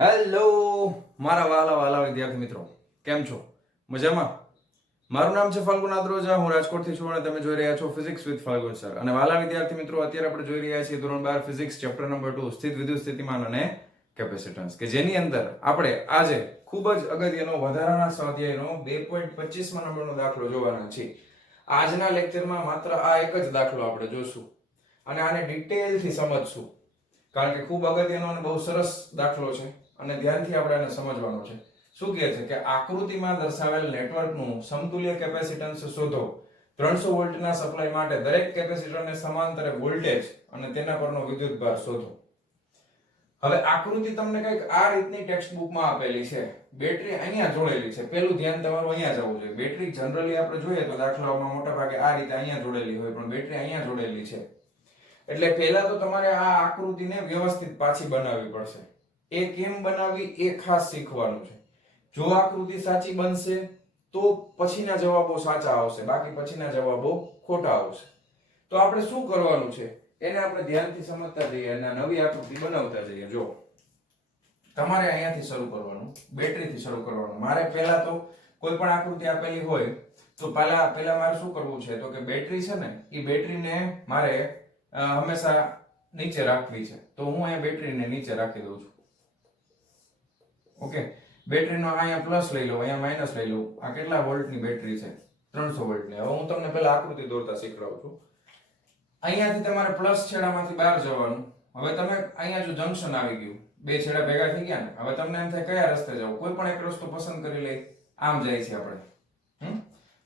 Hello મારા વાલા વાલા વિદ્યાર્થી મિત્રો, કેમ છો? મજામાં? મારું નામ છે ફાલ્ગુન આદ્રોજા, હું રાજકોટથી છું અને તમે જોઈ રહ્યા છો ફિઝિક્સ વિથ ફાલ્ગુન સર. અને વાલા વિદ્યાર્થી મિત્રો, અત્યારે આપણે જોઈ રહ્યા છીએ ધોરણ 12 ફિઝિક્સ ચેપ્ટર નંબર 2 સ્થિત વિદ્યુત સ્થિતિમાન અને કેપેસિટન્સ, કે જેની અંદર આપણે આજે ખૂબ જ અગત્યનો વધારાના સ્વાધ્યાયનો 2.25 નંબરનો દાખલો જોવાના છીએ. આજના લેક્ચરમાં માત્ર આ એક જ દાખલો આપણે જોશું અને આને ડિટેલથી સમજશું, કારણ કે ખૂબ અગત્યનો અને બહુ સરસ દાખલો છે અને ધ્યાનથી આપણે આને સમજવાનો છે. શું કહે છે કે આકૃતિમાં દર્શાવેલ નેટવર્કનું સમતુલ્ય કેપેસિટન્સ શોધો. 300 વોલ્ટના સપ્લાય માટે દરેક કેપેસિટરને સમાંતરે વોલ્ટેજ અને તેના પરનો વિદ્યુતભાર શોધો. હવે આકૃતિ તમને કંઈક આ રીતની ટેક્સ્ટ બુકમાં આપેલી છે. બેટરી અહીંયા જોડેલી છે. પહેલું ધ્યાન તમારું અહીંયા જવું જોઈએ. બેટરી જનરલી આપણે જોઈએ તો દાખલાઓમાં મોટા ભાગે આ રીતે અહીંયા જોડેલી હોય, પણ બેટરી અહીંયા જોડેલી છે. એટલે પહેલા તો તમારે આ આકૃતિને વ્યવસ્થિત પાછી બનાવવી પડશે. એ કેમ બનાવવી એ ખાસ શીખવાનું છે. જો આકૃતિ સાચી બનશે તો પછીના જવાબો સાચા આવશે, બાકી પછીના જવાબો ખોટા આવશે. તો આપણે શું કરવાનું છે એને આપણે ધ્યાનથી સમજતા જઈએ અને નવી આકૃતિ બનાવતા જઈએ. જો તમારે અહીંયાથી શરૂ કરવાનું, બેટરીથી શરૂ કરવાનું. મારે પહેલા તો કોઈ પણ આકૃતિ આપેલી હોય તો પહેલા મારે શું કરવું છે તો કે બેટરી છે ને, એ બેટરીને મારે હંમેશા નીચે રાખવી છે. તો હું અહીંયા બેટરીને નીચે રાખી દઉં છું. ઓકે, બેટરીનો અહીંયા પ્લસ લઈ લો, અહીંયા માઇનસ લઈ લો. આ કેટલા વોલ્ટની બેટરી છે? 300 વોલ્ટની. હવે હું તમને પહેલા આકૃતિ દોરતા શીખવાડું છું. અહીંયાથી તમારે પ્લસ છેડામાંથી બહાર જવાનું. હવે તમે અહીંયા જો જંક્શન આવી ગયું, બે છેડા ભેગા થઈ ગયા ને, હવે તમને એમ થાય કયા રસ્તે જવું? કોઈ પણ એક રસ્તો પસંદ કરી લઈ. આમ જાય છે આપણે.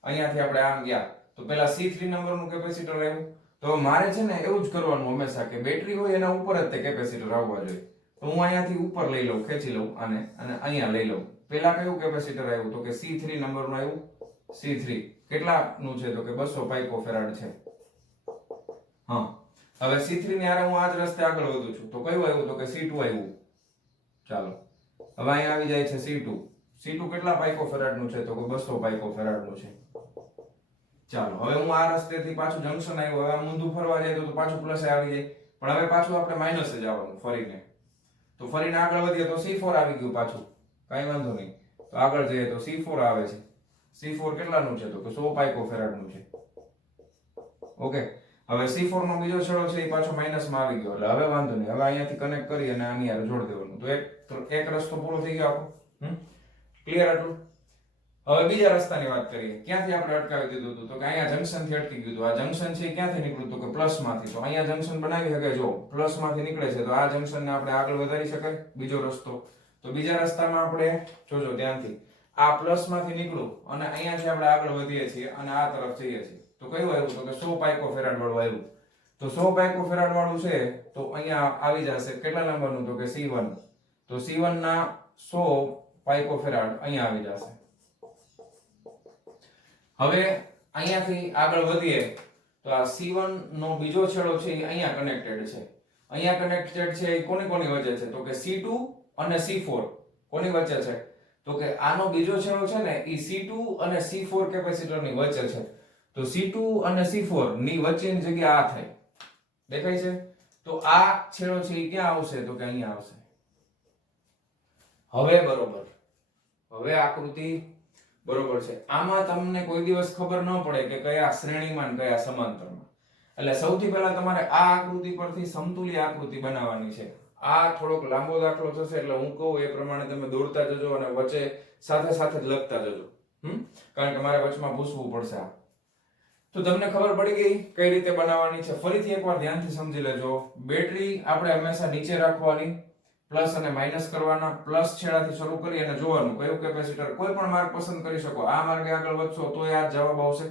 અહીંયાથી આપણે આમ ગયા તો પેલા C3 નંબરનું કેપેસિટર આવ્યું. તો મારે છે ને એવું જ કરવાનું હંમેશા કે બેટરી હોય એના ઉપર જ તે કેપેસિટર આવવા જોઈએ. તો હું અહીંયાથી ઉપર લઈ લઉં, ખેંચી લઉં અને અહીંયા લઈ લઉં. પેલા કયું કેપેસિટર આવ્યું તો કે C3 નંબરનું આવ્યું. C3 કેટલાનું છે તો કે 200 પાઇકોફેરાડ છે. હા, હવે C3 ની હારે હું આ જ રસ્તે આગળ વધું છું. તો કયું આવ્યું તો કે C2 આવ્યું. ચાલો હવે અહીંયા આવી જાય છે C2. C2 કેટલા પાઇકોફેરાડનું છે તો કે 200 પાઇકોફેરાડનું છે. ચાલો હવે હું આ રસ્તેથી પાછું જંક્શન આવ્યું. હવે ઊંધું ફરવા જાય તો પાછું પ્લસ આવી જાય, પણ હવે પાછું આપણે માઇનસ જ આવવાનું ફરીને. તો ફરીને આગળ વધીએ તો C4 આવી ગયું પાછું, કાંઈ વાંધો નહીં. તો આગળ જઈએ તો C4 આવે છે. C4 કેટલાનું છે તો કે 100 પાઇકોફેરાડનું છે. ઓકે, હવે C4 નો બીજો છેડો છે એ પાછો માઇનસમાં આવી ગયો, એટલે હવે વાંધો નહીં. હવે અહીંયાથી કનેક્ટ કરી અને આની હારે જોડી દેવાનું. તો એક રસ્તો પૂરો થઈ ગયો આપણો. ક્લિયર આટલું? હવે બીજા રસ્તાની વાત કરીએ. ક્યાંથી આપણે અટકાવી દીધું હતું તો કે અહીંયા જંક્શન થી અટકી ગયું હતું. આ જંક્શન છે ક્યાંથી નીકળ્યું તો કે પ્લસ માંથી. તો અહીંયા જંક્શન બનાવી શકાય. જો પ્લસ માંથી નીકળે છે તો આ જંક્શન ને આપણે આગળ વધારી શકાય. બીજો રસ્તો, તો બીજા રસ્તામાં આપણે જોજો ધ્યાનથી, આ પ્લસ માંથી નીકળું અને અહીંયાથી આપણે આગળ વધીએ છીએ અને આ તરફ જઈએ છીએ. તો કયું આવ્યું તો કે 100 પાઇકોફેરાડ વાળું આવ્યું. તો 100 પાઇકોફેરાડ વાળું છે તો અહીંયા આવી જશે કેટલા નંબરનું તો કે C1. તો C1 ના 100 પાઇકોફેરાડ અહીંયા આવી જશે. હવે અહીંયાથી આગળ વધીએ તો આ C1 નો બીજો છેડો છે એ અહીંયા કનેક્ટેડ છે. અહીંયા કનેક્ટેડ છે એ કોની વચ્ચે છે તો કે C2 અને C4. કોની વચ્ચે છે તો કે આનો બીજો છેડો છે ને એ C2 અને C4 કેપેસિટરની વચ્ચે છે. તો C2 અને C4 ની વચ્ચેની જગ્યા આ થાય, દેખાય છે? તો આ છેડો છે એ ક્યાં આવશે તો કે અહીંયા આવશે. હવે બરોબર, હવે આકૃતિ બરોબર છે. આમાં તમને કોઈ દિવસ ખબર ન પડે કે કયા શ્રેણીમાં ને કયા સમાંતરમાં. એટલે સૌથી પહેલા તમારે આ આકૃતિ પરથી સમતુલ્ય આકૃતિ બનાવવાની છે. આ થોડોક લાંબો દાખલો થશે એટલે હું કહું એ પ્રમાણે તમે દોરતા જજો અને વચ્ચે સાથે સાથે જ લખતા જજો. કારણ કે મારે વચમાં પૂછવું પડશે. આ તો તમને ખબર પડી ગઈ કઈ રીતે બનાવવાની છે. ફરીથી એકવાર ધ્યાનથી સમજી લેજો. બેટરી આપણે હંમેશા નીચે રાખવાની, પ્લસ અને માઇનસ કરવાના. પ્લસ છેડાથી શરૂ કરી અને જોવાનું કયું કેપેસિટર, કોઈ પણ માર્ગ પસંદ કરી શકો. આ માર્ગે આગળ વધશો તો આ જ જવાબ આવશે,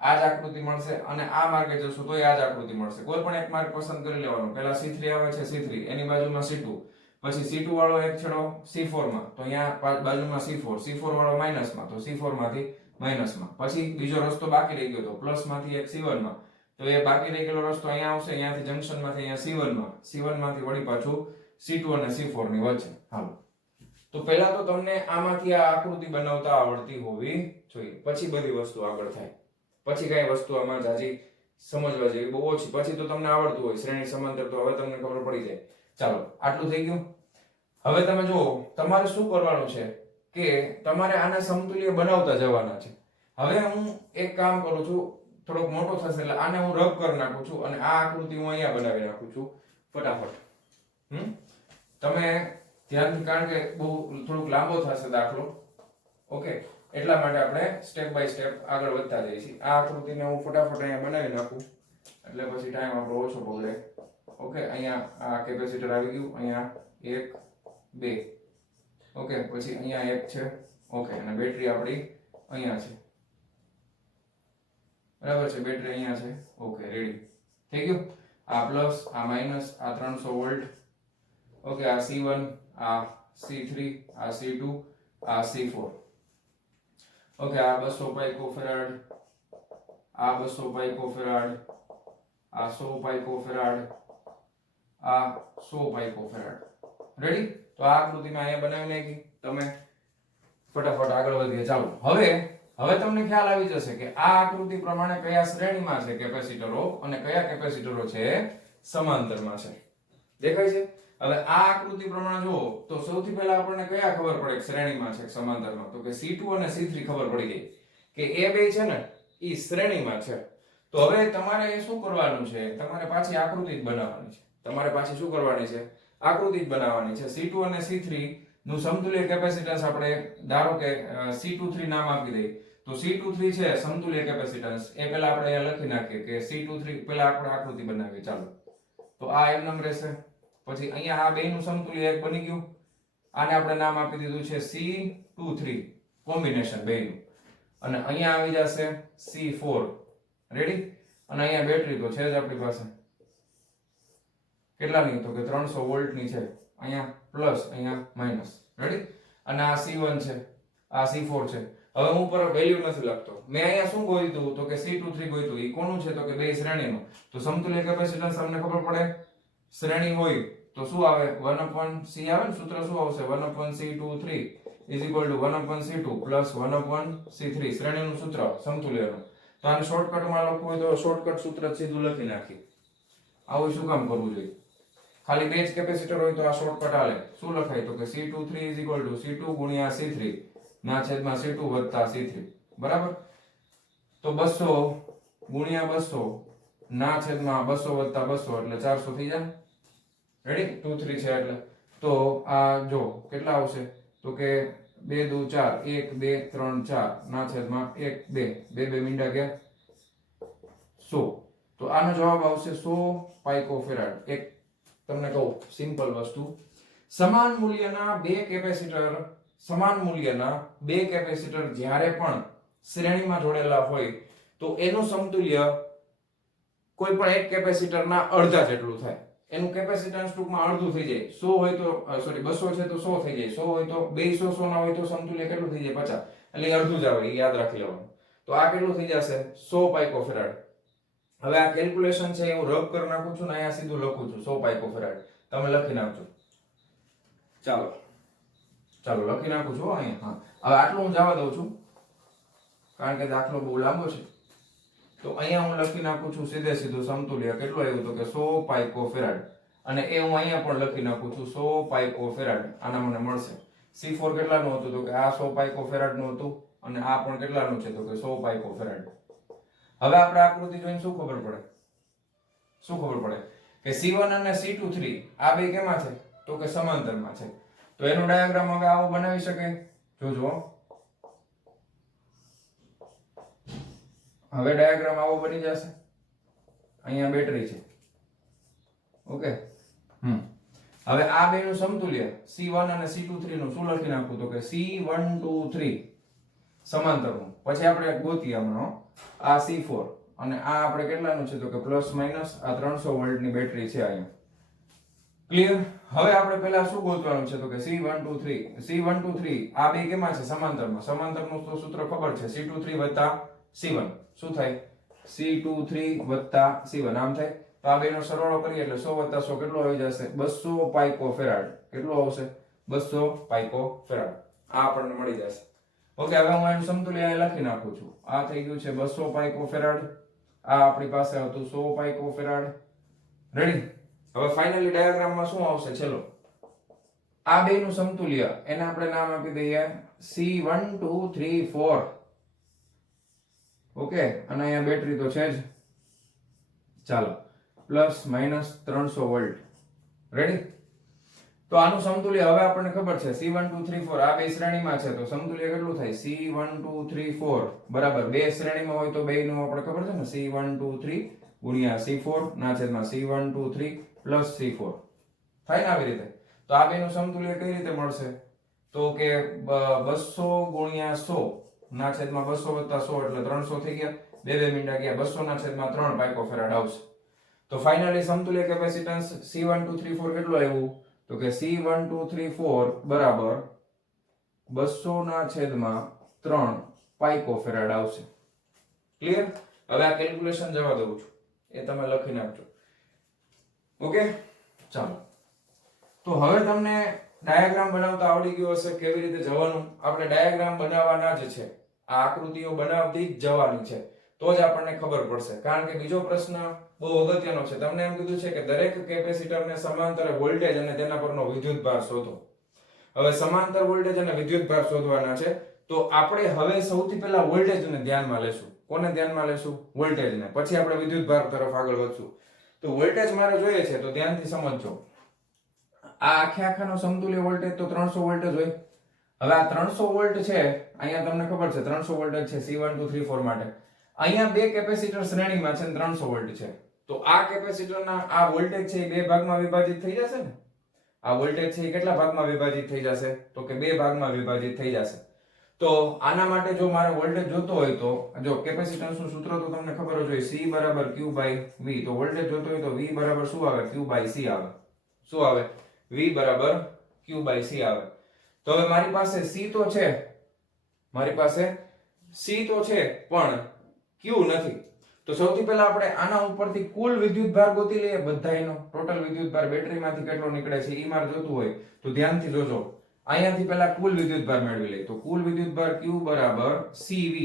આ જ આકૃતિ મળશે, અને આ માર્ગે જશો તો આ જ આકૃતિ મળશે. કોઈ પણ એક માર્ગ પસંદ કરી લેવાનો. પહેલા C3 આવે છે, C3 એની બાજુમાં C2, પછી C2 વાળો એક છેડો C4 માં, તો અહીંયા બાજુમાં C4, C4 વાળો માઇનસમાં, તો C4 માંથી માઇનસમાં. પછી બીજો રસ્તો બાકી રહી ગયો તો પ્લસ માંથી એક C1 માં, તો એ બાકી રહી ગયેલો રસ્તો અહીંયા આવશે. અહીંયાથી જંક્શન માંથી અહીંયા C1 માં, C1 માંથી વળી પાછું C2 અને C4 ની વચ્ચે. હાલો, તો પહેલા તો તમને આમાંથી આ આકૃતિ બનાવતા આવડતી હોવી જોઈએ, પછી બધી વસ્તુ આગળ થાય. પછી કઈ વસ્તુ આમાં જાજી સમજવા જેવી બહુ ઓછી. પછી તો તમને આવડતું હોય શ્રેણી સમાંતર, તો હવે તમને ખબર પડી જાય. ચાલો આટલું થઈ ગયું. હવે તમે જુઓ તમારે શું કરવાનું છે કે તમારે આને સમતુલ્ય બનાવતા જવાના છે. હવે હું એક કામ કરું છું, થોડોક મોટો થશે એટલે આને હું રબ કરી નાખું છું અને આ આકૃતિ હું અહીંયા બનાવી નાખું છું ફટાફટ. તમે ધ્યાનથી, કારણ કે બહુ થોડુંક લાંબો થશે દાખલો. ઓકે, એટલા માટે આપણે સ્ટેપ બાય સ્ટેપ આગળ વધતા જઈએ છીએ. આ આકૃતિને હું ફટાફટ અહીંયા બનાવી નાખું એટલે પછી ટાઈમ આપણો ઓછો બગડે. ઓકે, અહીંયા આ કેપેસિટર આવી ગયું, અહીંયા 1 2. ઓકે, પછી અહીંયા એક છે. ઓકે, અને બેટરી આપણી અહીંયા છે, બરાબર છે, બેટરી અહીંયા છે. ઓકે, રેડી થઈ ગયું. આ પ્લસ, આ માઈનસ, આ 300 વોલ્ટ. ઓકે, આ C1, આ C3, આ C2, આ C4. ઓકે, આ 200 પાઇકોફેરાડ, આ 200 પાઇકોફેરાડ, આ 100 પાઇકોફેરાડ, આ 100 પાઇકોફેરાડ. રેડી? તો આ આકૃતિમાં અહીંયા બનાવી નાખી. તમે ફટાફટ આગળ વધીએ. ચાલો, હવે તમને ખ્યાલ આવી જશે કે આ આકૃતિ પ્રમાણે કયા શ્રેણીમાં છે કેપેસિટરો અને કયા કેપેસિટરો છે સમાંતરમાં છે. દેખાય છે? હવે આ આકૃતિ પ્રમાણે જુઓ તો સૌથી પહેલા આપણને કયા ખબર પડે કે શ્રેણીમાં છે સમાંતરમાં? તો કે C2 અને C3 ખબર પડી ગઈ કે એ બે છે ને એ શ્રેણીમાં છે. તો હવે તમારે શું કરવાનું છે? તમારે પાછી આકૃતિ જ બનાવવાની છે. તમારે પાછી શું કરવાની છે? આકૃતિ જ બનાવવાની છે. C2 અને C3 નું સમતુલ્ય કેપેસિટન્સ આપણે ધારો કે C23 નામ આપી દઈએ. તો C23 છે સમતુલ્ય કેપેસિટન્સ, એ પહેલા આપણે અહીંયા લખી નાખીએ કે C23 પહેલા આપણે આકૃતિ બનાવીએ. ચાલો, તો આ એમ નામ રહેશે. પછી અહીંયા આ બેનું સમતુલ્ય એક બની ગયું, આને આપણે નામ આપી દીધું છે C23 કોમ્બિનેશન બેનું. અને અહીંયા આવી જશે C4. રેડી? અને અહીંયા બેટરી તો છે જ આપણી પાસે. કેટલાની? તો કે 300 વોલ્ટની છે. અહીંયા પ્લસ, અહીંયા માઈનસ. રેડી? અને આ C1 છે, આ C4 છે. હવે હું પર વેલ્યુ નથી લખતો. મેં અહીંયા શું ગોઈતું? તો કે C23 ગોઈતું. એ કોનું છે? તો કે બે શ્રેણીનું. તો સમતુલ્ય કેપેસિટન્સ તમને ખબર પડે, શ્રેણી હોય તો શું આવે? 1/C આવે ને, સૂત્ર શું આવશે? 1/C23 is equal to 1/C2 plus 1/C3. શ્રેણીનું સૂત્ર સમતુલ્યનું. તો આને શોર્ટકટમાં લખવું હોય તો શોર્ટકટ સૂત્ર સીધું લખી નાખી. આવું શું કામ કરવું જોઈએ? ખાલી બે જ કેપેસિટર હોય તો આ શોર્ટકટ હાલે. શું લખાય? તો કે C23 is equal to C2 ગુણ્યા C3 ના છેદમાં C2 વત્તા C3. બરાબર? તો 200 ગુણ્યા 200 ના છેદમાં 200 વત્તા 200 એટલે 400 થઈ જાય. રેડી? 2 3 છે એટલે. તો આ જો કેટલા આવશે? તો કે 2 2 4, 1 2 3 4 ના છેદમાં 1 2, 2 2 મીંડા ગયા 100. તો આનો જવાબ આવશે 100 પાઇકોફેરાડ. એક તમને કહું સિમ્પલ વસ્તુ, સમાન મૂલ્યના બે કેપેસિટર જ્યારે પણ શ્રેણીમાં જોડેલા હોય તો એનું સમતુલ્ય કોઈ પણ એક કેપેસિટરના અડધા જેટલું થાય. એનું કેપેસિટન્સ ટૂંકમાં અડધું થઈ જાય. 100 હોય તો સોરી 200 છે તો 100 થઈ જાય. 100 હોય તો 200 100 ના હોય તો સમતુલ્ય કેટલું થઈ જાય? 50. એટલે અડધું જ આવે, એ યાદ રાખી લેવાનું. તો આ કેટલું થઈ જશે? 100 પાઇકોફેરાડ. હવે આ કેલ્ક્યુલેશન છે હું રબ કરી નાખું છું ને અહીંયા સીધું લખું છું 100 પાઇકોફેરાડ. તમે લખી નાખજો. ચાલો લખી નાખું છું અહીંયા. હા, હવે આટલું હું જવા દઉં છું કારણ કે દાખલો બહુ લાંબો છે. તો અહીંયા હું લખી નાખું છું સીધે સીધું સમતુલ્ય કેટલું આવ્યું? તો કે 100 પાઇકોફેરાડ. અને એ હું અહીંયા પણ લખી નાખું છું 100 પાઇકોફેરાડ. આના મને મળશે. C4 કેટલાનું હતું? તો કે આ 100 પાઇકોફેરાડ નું હતું. અને આ પણ કેટલાનું છે? તો કે 100 પાઇકોફેરાડ. હવે આપણે આકૃતિ જોઈને શું ખબર પડે? કે C1 અને C23 આ બે કેમાં છે? તો કે સમાંતરમાં છે. તો એનો ડાયાગ્રામ હવે આવો બનાવી શકે. જોજો, હવે ડાયાગ્રામ આવો બની જશે. અહીંયા બેટરી છે. ઓકે, હવે આ બેનું સમતુલ્ય C1 અને C23 નું શું લખી નાખું? તો કે C123 સમાંતરનું. પછી આપણે ગોતીએ હમણાં આ C4 અને આ આપણે કેટલાનું છે? તો કે પ્લસ માઈનસ આ 300 વોલ્ટની બેટરી છે અહીંયા. ક્લિયર? હવે આપણે પહેલા શું ગોતવાનું છે? તો કે C123 આ બે કેમાં છે? સમાંતરમાં. સમાંતરનું તો સૂત્ર ખબર છે, C23 વત્તા C1 શું થાય? C23 વત્તા C1 આમ થાય. તો આ બેનો સરવાળો કરીએ એટલે 100 વત્તા 100 કેટલો આવી જશે? 200 પાઇકોફેરાડ. કેટલો આવશે? 200 પાઇકોફેરાડ. આ આપણને મળી જશે. ઓકે, હવે હું એનું સમતુલ્ય અહીં લખી નાખું છું. આ થઈ ગયું છે 200 પાઇકોફેરાડ. આ આપણી પાસે હતું 100 પાઇકોફેરાડ. રેડી? હવે ફાઇનલી ડાયાગ્રામમાં શું આવશે? ચલો આ બેનું સમતુલ્ય એને આપણે નામ આપી દઈએ C1234. ઓકે, અને અહીંયા બેટરી તો છે જ. ચાલો, પ્લસ માઇનસ 300 વોલ્ટ. રેડી? તો આનું સમતુલ્ય હવે આપણને ખબર છે C1234 આ બે શ્રેણીમાં છે તો સમતુલ્ય કેટલું થાય C1234 બરાબર બે શ્રેણીમાં હોય તો બેયનું આપણે ખબર છે ને C123 ગુણ્યા C4 ના છેદમાં C123 પ્લસ C4 થાય ને આવી રીતે. તો આ બેનું સમતુલ્ય કઈ રીતે મળશે તો કે 200 ગુણ્યા 100 ના છેદમાં 200 વત્તા 100 એટલે 300 થઈ ગયા. બે મીંડા ગયા 200 ના છેદમાં 3 પાઇકોફેરાડ આવશે. તો ફાઇનલી સમતુલ્ય કેપેસિટન્સ C1234 કેટલું આવ્યું તો કે C1234 બરાબર 200 ના છેદમાં 3 પાઇકોફેરાડ આવશે. ક્લિયર? હવે આ કેલ્ક્યુલેશન જવા દઉં છું, એ તમે લખી નાખજો. ઓકે, ચાલો. તો હવે તમને ડાયાગ્રામ બનાવતા આવડી ગયો હશે કેવી રીતે જવાનું. આપણે ડાયાગ્રામ બનાવવાના જ છે, આ આકૃતિઓ બનાવતી જ જવાની છે તો જ આપણને ખબર પડશે. કારણ કે બીજો પ્રશ્ન બહુ અગત્યનો છે. તમને એમ કીધું છે કે દરેક કેપેસિટરને સમાંતરે વોલ્ટેજ અને તેના પરનો વિદ્યુતભાર શોધો. હવે સમાંતર વોલ્ટેજ અને વિદ્યુતભાર શોધવાના છે તો આપણે હવે સૌથી પહેલા વોલ્ટેજને ધ્યાનમાં લેશું. કોને ધ્યાનમાં લેશું? વોલ્ટેજને. પછી આપણે વિદ્યુતભાર તરફ આગળ વધશું. તો વોલ્ટેજ મારે જોઈએ છે તો ધ્યાનથી સમજજો. આ આખાનો સમતુલ્ય વોલ્ટેજ તો 300 વોલ્ટ જ હોય. હવે આ 300 વોલ્ટ છે, અહીંયા તમને ખબર છે 300 વોલ્ટ છે C1234 માટે. અહીંયા બે કેપેસિટર શ્રેણીમાં છે 300 વોલ્ટ છે. તો આ કેપેસિટરના આ વોલ્ટેજ છે એ બે ભાગમાં વિભાજિત થઈ જશે ને. આ વોલ્ટેજ છે એ કેટલા ભાગમાં વિભાજિત થઈ જશે તો કે બે ભાગમાં વિભાજિત થઈ જશે. તો આના માટે જો મારે વોલ્ટેજ જોતો હોય તો જો કેપેસિટન્સનું સૂત્ર તો તમને ખબર જ હોય C બરાબર Q/V. તો વોલ્ટેજ જોતો હોય તો V બરાબર શું આવે? Q/C આવે. શું આવે? V બરાબર Q/C આવે. તો હવે મારી પાસે C તો છે, મારી પાસે C તો છે પણ Q નથી. તો સૌથી પહેલા આપણે આના ઉપરથી કુલ વિદ્યુતભાર ગોતી લઈએ બધાયનો. ટોટલ વિદ્યુતભાર બેટરીમાંથી કેટલો નીકળે છે ઈ મારે જોતું હોય તો ધ્યાનથી જોજો. અહીંયાથી પહેલા કુલ વિદ્યુતભાર મેળવી લઈએ. તો કુલ વિદ્યુતભાર Q બરાબર CV.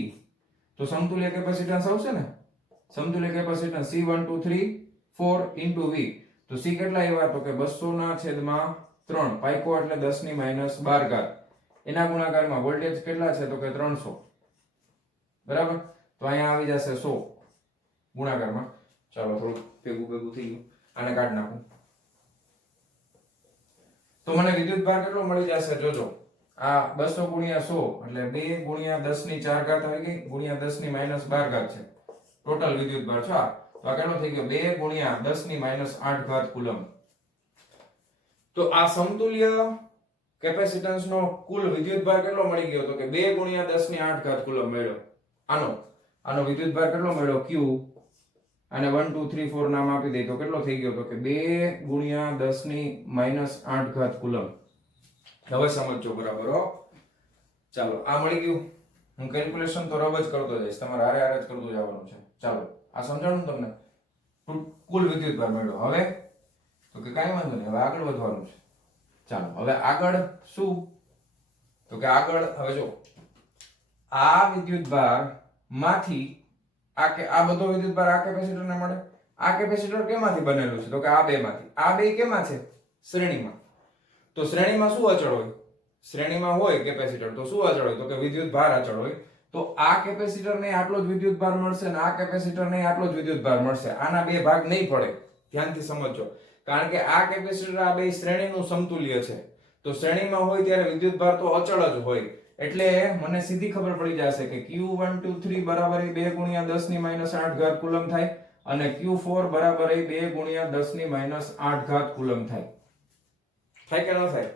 તો સમતુલ્ય કેપેસિટન્સ આવશે ને. સમતુલ્ય કેપેસિટન્સ C1234 * V. તો C કેટલા આવ્યા તો કે 200 ના છેદમાં 3 પાઇકો એટલે 10 ની -12 ઘાત. એના ગુણાકારમાં વોલ્ટેજ કેટલા છે તો કે 300. બરાબર? તો અહીંયા આવી જશે 100 ગુણાકારમાં. ચાલો થોડું ભેગું થઈ ગયું, આને કાઢી નાખું. તો મને વિદ્યુતભાર કેટલો મળી જશે જોજો. આ 200 ગુણ્યા 100 એટલે 2 ગુણ્યા 10 ની 4 ઘાત આવી ગઈ ગુણ્યા 10 ની -12 ઘાત છે ટોટલ વિદ્યુતભાર છે. તો આ કેટલો થઈ ગયો 2 ગુણ્યા 10 ની -8 ઘાત કુલમ. તો આ સમતુલ્ય કેપેસિટન્સનો કુલ વિદ્યુતભાર કેટલો મળી ગયો તો કે 2 ગુણ્યા 10 ની 8 ઘાત કુલમ મળ્યો. આનો વિદ્યુતભાર કેટલો મળ્યો Q. અને 1 2 3 4 નામ આપી દે તો કેટલો થઈ ગયો તો કે 2 ગુણ્યા 10 ની -8 ઘાત કુલમ. હવે સમજજો બરાબર હો. ચાલો આ મળી ગયું. હું કેલ્ક્યુલેશન તો રબ જ કરતો જઈશ, તમારે હારે હારે જ કરતું જવાનું છે. ચાલો આ સમજાણું તમને. કુલ વિદ્યુતભાર મળ્યો. હવે તો કે કાંઈ વાંધો નહીં, હવે આગળ વધવાનું છે. ચાલો હવે આગળ શું તો કે આગળ હવે જો આ વિદ્યુતભાર માંથી આ બધો વિદ્યુતભાર આ કેપેસિટરને મળે. આ કેપેસિટર કેમાંથી બનેલું છે તો કે આ બેમાંથી. આ બે કેમાં છે? શ્રેણીમાં. તો શ્રેણીમાં શું અચળ હોય? શ્રેણીમાં હોય કેપેસિટર તો શું અચળ હોય તો કે વિદ્યુતભાર અચળ હોય. તો આ કેપેસિટરને આટલો જ વિદ્યુતભાર મળશે અને આ કેપેસિટરને આટલો જ વિદ્યુતભાર મળશે. આના બે ભાગ નહીં પડે. ધ્યાનથી સમજજો. કારણ કે આ કેપેસિટર આ બે શ્રેણીનું સમતુલ્ય છે. તો શ્રેણીમાં હોય ત્યારે વિદ્યુતભાર તો અચળ જ હોય. એટલે મને સીધી ખબર પડી જશે કે Q123 બરાબર 2 ગુણ્યા 10 ની -8 ઘાત કુલમ થાય અને Q4 બરાબર 2 ગુણ્યા 10 ની -8 ઘાત કુલમ થાય. થાય કે ન થાય?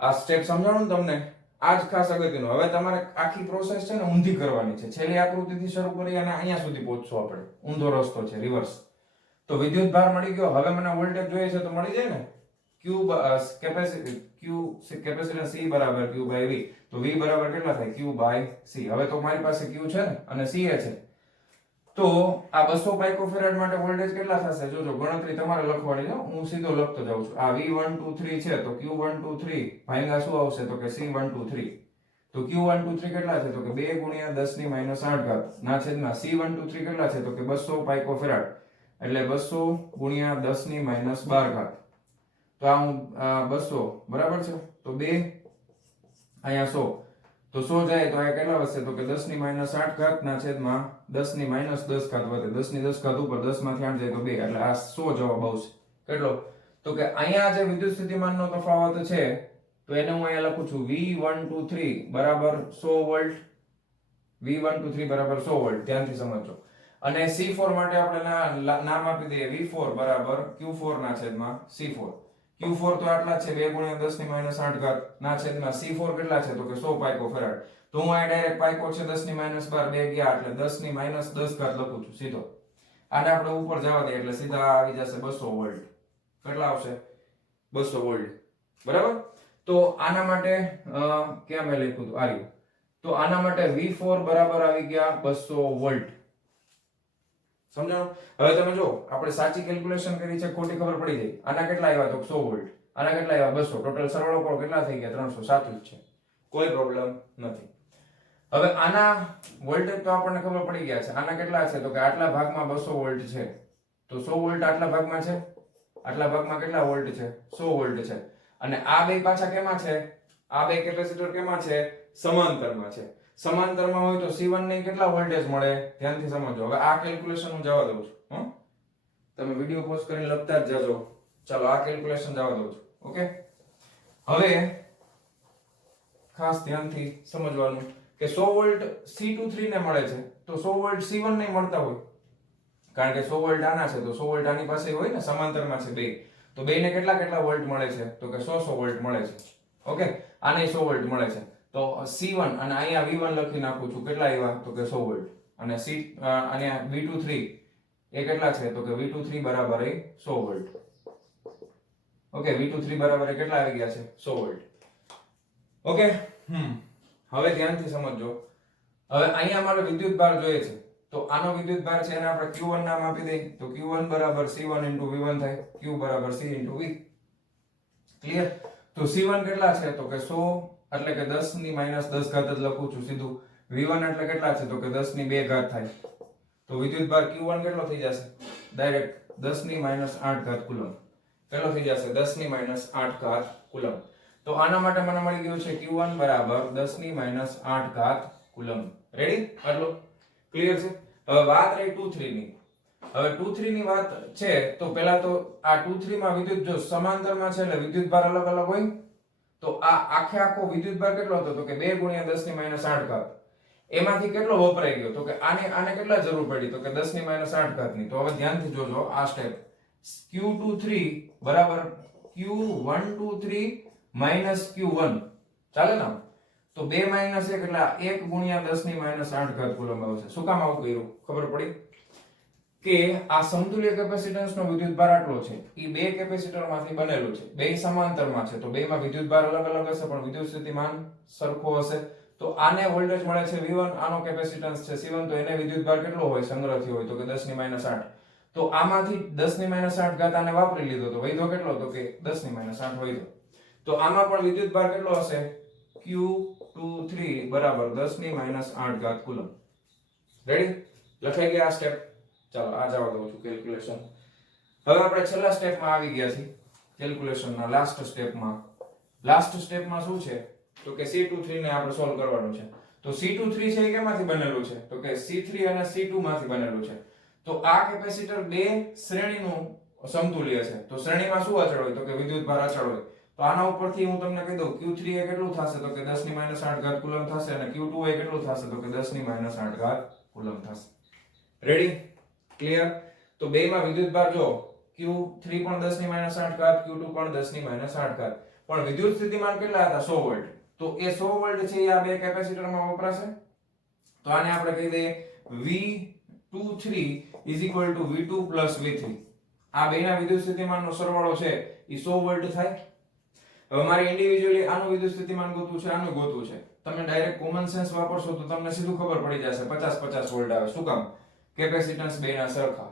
આ સ્ટેપ સમજાણું ને તમને? આ જ ખાસ અગત્યનું. હવે તમારે આખી પ્રોસેસ છે ને ઊંધી કરવાની છે. છેલ્લી આકૃતિથી શરૂ કરી અને અહીંયા સુધી પહોંચશું આપણે. ઊંધો રસ્તો છે, રિવર્સ. તો વિદ્યુતભાર મળી ગયો. હવે મને વોલ્ટેજ જોઈએ છે તો મળી જાય ને. કેપેસિટન્સ C બરાબર Q/V. તો V બરાબર કેટલા થાય? Q/C. હવે તો મારી પાસે Q છે ને અને C છે. તો આ 200 પાઇકોફેરાડ માટે વોલ્ટેજ કેટલા થશે જોજો. ગણતરી તમારે લખવાની છે, હું સીધો લખતો જાઉં છું. આ V123 છે તો Q123 ભાગ્યા શું આવશે તો કે C123. તો Q123 કેટલા છે તો કે 2 ગુણ્યા 10 ની -8 ઘાત ના છેદમાં C123 કેટલા છે તો કે 200 પાઇકોફેરાડ એટલે 200 ગુણ્યા 10 ની -12 ઘાત. તો આ હું 200 બરાબર છે, તો 2 અહીંયા 100, તો 100 જાય તો અહીંયા કેટલા વધશે, તો કે 10 ની માઈનસ 8 ઘાત ના છેદમાં 10 ની માઈનસ 10 ઘાત વધે, 10 ની 10 ઘાત ઉપર 10 માંથી 8 જાય તો 2, એટલે આ 100 જવાબ આવશે. કેટલો, તો કે અહીંયા જે વિદ્યુત સ્થિતિમાનનો તફાવત છે તો એને હું અહીંયા લખું છું V123 બરાબર 100 વોલ્ટ, V123 બરાબર 100 વોલ્ટ, ધ્યાનથી સમજો. અને C4 માટે આપણે નામ આપી દઈએ V4 બરાબર Q4 ના છેદમાં C4. Q4 તો આટલા જ છે, 2 ગુણ્યા 10 ની માઈનસ 8 ઘાત ના છેદમાં C4 કેટલા છે, તો કે 100 પાઇકોફેરાડ. તો હું અહીંયા ડાયરેક્ટ પાઇકો છે 10 ની માઈનસ 12 2 ગયા એટલે 10 ની માઈનસ 10 ઘાત લખું છું સીધો. આને આપણે ઉપર જવા દઈએ એટલે સીધા આવી જશે 200 વોલ્ટ. કેટલા આવશે, 200 વોલ્ટ, બરાબર. તો આના માટે ક્યાં મેં લખ્યું હતું, આ રહ્યું. તો આના માટે V4 બરાબર આવી ગયા 200 વોલ્ટ. સમજાણું? હવે તમે જો આપણે સાચી કેલ્ક્યુલેશન કરી છે, ખોટી ખબર પડી જાય. આના કેટલા આવ્યા, તો 100 વોલ્ટ, આના કેટલા આવ્યા 200, ટોટલ સરવાળો કરો કેટલા થઈ ગયા 300, સાચું જ છે, કોઈ પ્રોબ્લેમ નથી. હવે આના વોલ્ટેજ તો આપણને ખબર પડી ગયા છે, આના કેટલા છે, તો કે આટલા ભાગમાં 200 વોલ્ટ છે, તો 100 વોલ્ટ આટલા ભાગમાં છે, આટલા ભાગમાં કેટલા વોલ્ટ છે, 100 વોલ્ટ છે. અને આ બે પાછા કેમાં છે, આ બે કેપેસિટર કેમાં છે, સમાંતરમાં છે. સમાંતરમાં હોય તો C1 ને કેટલા વોલ્ટેજ મળે, ધ્યાનથી સમજો. હવે આ કેલ્ક્યુલેશન હું જવા દઉં છું, તમે વિડિયો પોઝ કરીને લખતા જ જાજો. ચાલો આ કેલ્ક્યુલેશન જવા દઉં છું. ઓકે, હવે ખાસ ધ્યાનથી સમજવાનું કે 100 વોલ્ટ C23 ને મળે છે, તો 100 વોલ્ટ C1 ને મળતા હોય, કારણ કે 100 વોલ્ટ આના છે તો 100 વોલ્ટ આની પાસે હોય ને, સમાંતરમાં છે બે, તો બે ને કેટલા વોલ્ટ મળે છે, તો કે 100 વોલ્ટ મળે છે. ઓકે, આને 100 વોલ્ટ મળે છે, તો C1 અને અહીંયા V1 લખી નાખું છું, કેટલા આવ્યા, તો કે 100 વોલ્ટ. અને અને V23 એ કેટલા છે, તો કે V23 બરાબર 100 વોલ્ટ. ઓકે, V23 બરાબર કેટલા આવી ગયા છે, 100 વોલ્ટ. ઓકે, હવે ધ્યાનથી સમજજો. હવે અહીંયા મારે વિદ્યુત ભાર જોઈએ છે, તો આનો વિદ્યુત ભાર છે એને આપણે Q1 નામ આપી દઈએ, તો Q1 બરાબર C1 V1 થાય, Q બરાબર C V. ક્લિયર? તો C1 કેટલા છે, તો કે 100 એટલે કે 10 ની માઈનસ 10 ઘાત જ લખું છું સીધું. V1 એટલે કેટલા છે, તો કે 10 ની 2 ઘાત થાય, તો વિદ્યુત ભાર Q1 કેટલો થઈ જશે, ડાયરેક્ટ 10 ની માઈનસ 8 ઘાત કુલમ. કેટલો થઈ જશે, 10 ની માઈનસ 8 ઘાત કુલમ. તો આના માટે મને મળી ગયું છે Q1 બરાબર 10 ની માઈનસ 8 ઘાત કુલમ. રેડી? આટલું ક્લિયર છે? હવે વાત રહી 2-3 ની. હવે 2-3 ની વાત છે તો પહેલા તો આ 2-3 માં વિદ્યુત જો સમાંતરમાં છે એટલે વિદ્યુત ભાર અલગ અલગ હોય, તો આ આખો વિદ્યુત ભાર કેટલો હતો, તો કે 2 ગુણ્યા 10 ની માઈનસ 8 ઘાત. એમાંથી કેટલો વપરાઈ ગયો, તો કે આને કેટલા જરૂર પડી, તો કે 10 ની માઈનસ 8 ઘાત ની. તો હવે ધ્યાનથી જોજો આ સ્ટેપ, Q23 બરાબર Q123 માઈનસ Q1 ચાલે ને, તો 2 માઈનસ 1 એટલે 1 ગુણ્યા 10 ની માઈનસ 8 ઘાત કુલમ આવશે. શું કામ આવું કર્યું, ખબર પડી કે આ સમતુલ્ય કેપેસિટન્સ નો વિદ્યુત ભાર આટલો છે, એ બે કેપેસિટર માંથી બનેલું છે, બે સમાંતરમાં છે, તો બેમાં વિદ્યુત ભાર અલગ અલગ હશે પણ વિદ્યુત સ્થિતિમાન સરખો હશે. તો આને વોલ્ટેજ મળે છે V1, આનો કેપેસિટન્સ છે C1, તો એને વિદ્યુત ભાર કેટલો હોય, સંગ્રહ થયો હોય, તો કે 10 ની માઈનસ 8. તો આમાંથી 10 ની માઈનસ 8 ઘાત આને વાપરી લીધો, તો વૈધો કેટલો, તો કે 10 ની માઈનસ 8 વૈધો. તો આમાં પણ વિદ્યુત ભાર કેટલો હશે, Q23 બરાબર 10 ની માઈનસ 8 ઘાત કુલમ. રેડી? લખાઈ ગયા આ સ્ટેપ. ચાલો આ જવા દઉં છું કેલ્ક્યુલેશન. હવે આપણે છેલ્લા સ્ટેપમાં આવી ગયા છીએ, કેલ્ક્યુલેશનના લાસ્ટ સ્ટેપમાં. લાસ્ટ સ્ટેપમાં શું છે, તો કે C23 ને આપણે સોલ્વ કરવાનું છે. તો C23 છે એ કેમાંથી બનેલું છે, તો કે C3 અને C2 માંથી બનેલું છે. તો આ કેપેસિટર બે શ્રેણીનું સમતુલ્ય છે. તો શ્રેણીમાં શું અચળ હોય, તો કે વિદ્યુત ભાર અચળ હોય. તો આના ઉપરથી હું તમને કહી દઉં, Q3 એ કેટલું થશે, તો કે 10 ની માઈનસ 8 ઘાત કુલમ થશે, અને Q2 એ કેટલું થશે, તો કે 10 ની માઈનસ 8 ઘાત કુલમ થશે. રેડી? ક્લિયર? તો બેમાં વિદ્યુત ભાર જો Q3 પણ 10 ની માઈનસ 8 ઘાત, Q2 પણ 10 ની માઈનસ 8 ઘાત. પણ વિદ્યુત સ્થિતિમાન કેટલા હતા, 100 વોલ્ટ. તો એ 100 વોલ્ટ છે એ આ બે કેપેસિટરમાં વપરાશે. તો આને આપણે કહી દઈએ V23 V2 V3. આ બેના વિદ્યુત સ્થિતિમાનનો સરવાળો છે એ 100 વોલ્ટ થાય. હવે મારે ઇન્ડિવિડ્યુઅલી આનું વિદ્યુત સ્થિતિમાન ગોતવું છે, આનું ગોતવું છે. તમે ડાયરેક્ટ કોમન સેન્સ વાપરશો તો તમને સીધું ખબર પડી જશે, 50-50 વોલ્ટ આવે. શું કામ? કેપેસિટન્સ બેના સરખા,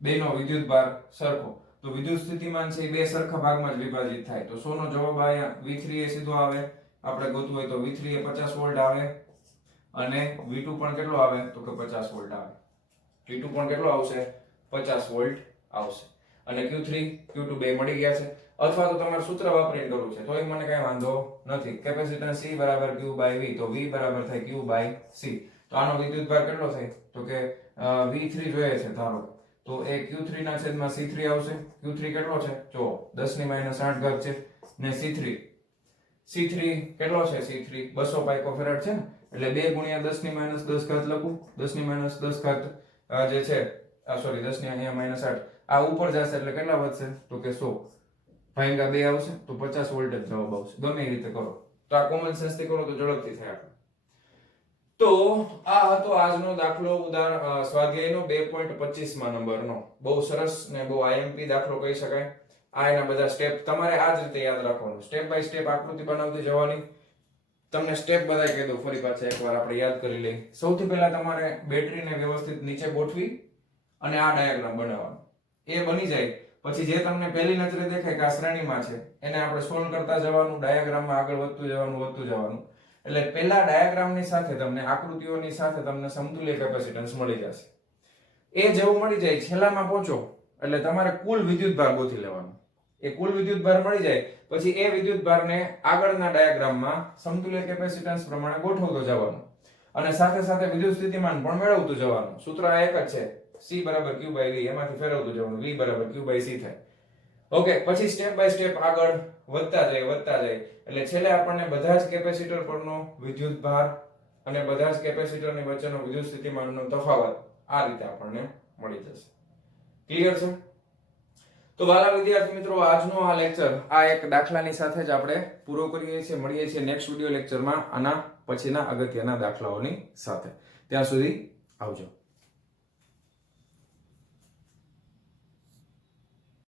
બેનો વિદ્યુત ભાર સરખો, તો વિદ્યુત સ્થિતિમાન છે એ બે સરખા ભાગમાં જ વિભાજિત થાય. તો 100 નો જવાબ અહીંયા V3 એ સીધો આવે. આપણે ગોતવું હોય તો V3 એ 50 વોલ્ટ આવે, અને V2 પણ કેટલો આવે, તો કે 50 વોલ્ટ આવે. V2 પણ કેટલો આવશે, 50 વોલ્ટ આવશે. અને Q3 Q2 બે મળી ગયા છે. અથવા તો તમારે સૂત્ર વાપરીને કરવું છે તોય મને કઈ વાંધો નથી. કેપેસિટન્સ C બરાબર Q બાય V, તો V બરાબર થાય Q બાય C. તો આનો વિદ્યુતભાર કેટલો થાય તો કે V3 જોઈએ છે ધારો, તો એ Q3 ના છેદમાં C3 આવશે. Q3 કેટલો છે જો 10⁻8 ઘાત છે ને C3 કેટલો છે? C3 200 પાઇકોફેરાડ છે ને, એટલે 2 ગુણ્યા 10⁻10 ઘાત લખું. 10⁻10 ઘાત જે છે સોરી 10 ને અહીંયા -8 આ ઉપર જશે એટલે કેટલા વધશે તો કે 100 ભાગ્યા 2 આવશે તો 50 વોલ્ટ જવાબ આવશે. ગમે એ રીતે કરો તો આ કોમન સેન્સ થી કરો તો ઝડપથી થાય આપણે. તો આ હતો આજનો દાખલો સ્વાધ્યાયનો 2.25 માં નંબરનો. બહુ સરસ ને બહુ આઈએમપી દાખલો કહી શકાય. આ એના બધા સ્ટેપ તમારે આ જ રીતે યાદ રાખવાનું. સ્ટેપ બાય સ્ટેપ આકૃતિ બનાવતી જવાની. તમને સ્ટેપ બધાય કહી દઉં ફરી પાછા એકવાર આપણે યાદ કરી લઈએ. સૌથી પહેલા તમારે બેટરીને વ્યવસ્થિત નીચે ગોઠવી અને આ ડાયાગ્રામ બનાવવાનો. એ બની જાય પછી જે તમને પહેલી નજરે દેખાય કે આ શ્રેણીમાં છે એને આપણે સોલ્વ કરતા જવાનું, ડાયાગ્રામમાં આગળ વધતું જવાનું. એટલે પહેલા ડાયાગ્રામની સાથે તમને આકૃતિઓની સાથે તમને સમતુલ્ય કેપેસિટન્સ મળી જશે. એ જેવું મળી જાય છેલ્લામાં પહોંચો એટલે તમારે કુલ વિદ્યુતભાર ગોતી લેવાનો. એ કુલ વિદ્યુતભાર મળી જાય પછી એ વિદ્યુતભારને આગળના ડાયાગ્રામમાં સમતુલ્ય કેપેસિટન્સ પ્રમાણે ગોઠવતો જવાનું અને સાથે સાથે વિદ્યુત સ્થિતિમાન પણ મેળવતું જવાનું. સૂત્ર આ એક જ છે, C બરાબર Q બાય V, એમાંથી ફેરવતું જવાનું, V બરાબર Q બાય C થાય. ઓકે, પછી સ્ટેપ બાય સ્ટેપ આગળ વધતા જાય એટલે છેલ્લે આપણને બધા જ કેપેસિટર પરનો વિદ્યુતભાર અને બધા જ કેપેસિટરની વચ્ચેનો વિદ્યુત સ્થિતિમાનનો તફાવત આ રીતે આપણને મળી જશે. ક્લિયર છે? તો વાલા વિદ્યાર્થી મિત્રો, આજનો આ લેક્ચર આ એક દાખલાની સાથે જ આપણે પૂરો કરીએ છીએ. મળીએ છીએ નેક્સ્ટ વિડિયો લેક્ચરમાં આના પછીના અગત્યના દાખલાઓની સાથે. ત્યાં સુધી આવજો.